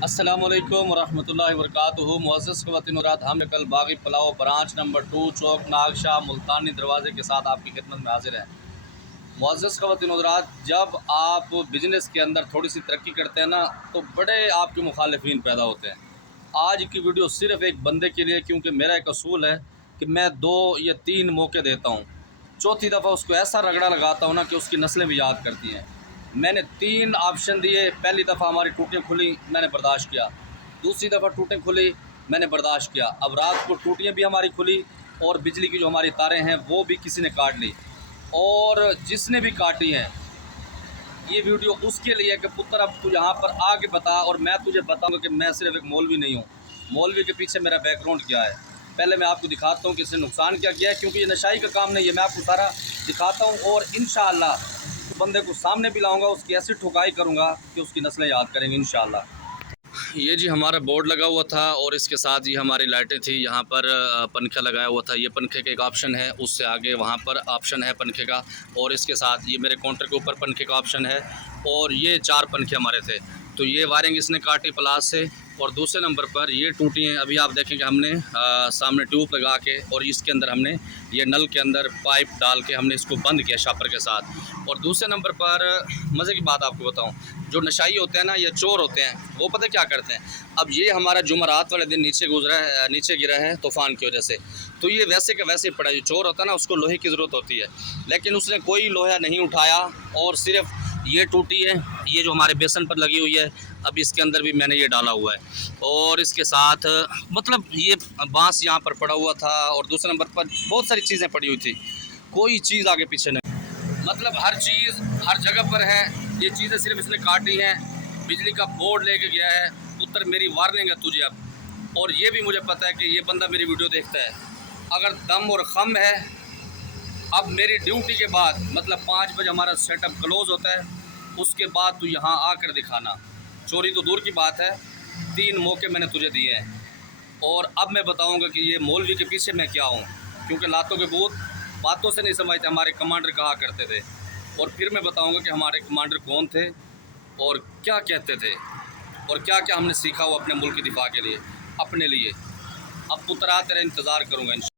अस्सलामुअलैकुम वरहमतुल्लाहि वबरकातुहू। मुअज़्ज़ज़ ख़वातीन और हज़रात, हम कल बागी पलाव ब्रांच नंबर 2 चौक नागशाह मुल्तानी दरवाज़े के साथ आपकी खिदमत में हाजिर हैं। मुअज़्ज़ज़ ख़वातीन और हज़रात, जब आप बिज़नेस के अंदर थोड़ी सी तरक्की करते हैं ना, तो बड़े आपके मुखालिफिन पैदा होते हैं। आज की वीडियो सिर्फ़ एक बंदे के लिए, क्योंकि मेरा एक असूल है कि मैं 2 या 3 मौके देता हूँ, चौथी दफ़ा उसको ऐसा रगड़ा लगाता हूँ ना कि उसकी नस्लें भी याद करती हैं। मैंने 3 ऑप्शन दिए। पहली दफ़ा हमारी टूटियाँ खुली, मैंने बर्दाश्त किया। दूसरी दफ़ा टूटियाँ खुली, मैंने बर्दाश्त किया। अब रात को टूटियाँ भी हमारी खुली और बिजली की जो हमारी तारें हैं वो भी किसी ने काट ली। और जिसने भी काटी हैं, ये वीडियो उसके लिए कि पुत्र अब तू यहाँ पर आके बता और मैं तुझे बताऊँगा कि मैं सिर्फ़ एक मौलवी नहीं हूँ। मौलवी के पीछे मेरा बैकग्राउंड क्या है। पहले मैं आपको दिखाता हूँ कि इसने नुकसान क्या किया है, क्योंकि ये नशाई का काम नहीं है। मैं आपको सारा दिखाता हूँ और इंशाअल्लाह बंदे को सामने भी लाऊंगा, उसकी ऐसी ठुकाई करूँगा कि उसकी नस्लें याद करेंगे इंशाअल्लाह। ये जी हमारा बोर्ड लगा हुआ था और इसके साथ ही हमारी लाइटें थी। यहाँ पर पंखा लगाया हुआ था। ये पंखे का एक ऑप्शन है, उससे आगे वहाँ पर ऑप्शन है पंखे का, और इसके साथ ये मेरे काउंटर के ऊपर पंखे का ऑप्शन है। और ये 4 पंखे हमारे थे। तो ये वायरिंग इसने काटी प्लास से। और दूसरे नंबर पर ये टूटी हैं। अभी आप देखें कि हमने सामने ट्यूब लगा के और इसके अंदर हमने ये नल के अंदर पाइप डाल के हमने इसको बंद किया शापर के साथ। और दूसरे नंबर पर मज़े की बात आपको बताऊं, जो नशाई होते हैं ना, ये चोर होते हैं, वो पता क्या करते हैं। अब ये हमारा जुमरात वाले दिन नीचे गिरा है तूफ़ान की वजह से, तो ये वैसे का वैसे ही पड़ा। जो चोर होता है ना, उसको लोहे की ज़रूरत होती है, लेकिन उसने कोई लोहा नहीं उठाया और सिर्फ ये टूटी है। ये जो हमारे बेसन पर लगी हुई है, अब इसके अंदर भी मैंने ये डाला हुआ है। और इसके साथ मतलब ये बांस यहाँ पर पड़ा हुआ था और दूसरे नंबर पर बहुत सारी चीज़ें पड़ी हुई थी। कोई चीज़ आगे पीछे नहीं, मतलब हर चीज़ हर जगह पर है। ये चीज़ें सिर्फ इसने काटी हैं। बिजली का बोर्ड लेके गया है। पुत्र मेरी वार्निंग है तुझे अब। और ये भी मुझे पता है कि ये बंदा मेरी वीडियो देखता है। अगर दम और खम है, अब मेरी ड्यूटी के बाद मतलब 5 बजे हमारा सेटअप क्लोज़ होता है, उसके बाद तू यहाँ आकर दिखाना। चोरी तो दूर की बात है, 3 मौके मैंने तुझे दिए हैं। और अब मैं बताऊँगा कि ये मौलवी के पीछे मैं क्या हूँ, क्योंकि लातों के भूत बातों से नहीं समझते। हमारे कमांडर कहा करते थे। और फिर मैं बताऊँगा कि हमारे कमांडर कौन थे और क्या कहते थे और क्या क्या हमने सीखा हुआ अपने मुल्क की दिफा के लिए, अपने लिए। अब पुत्र तेरा इंतज़ार करूँगा इंशाअल्लाह।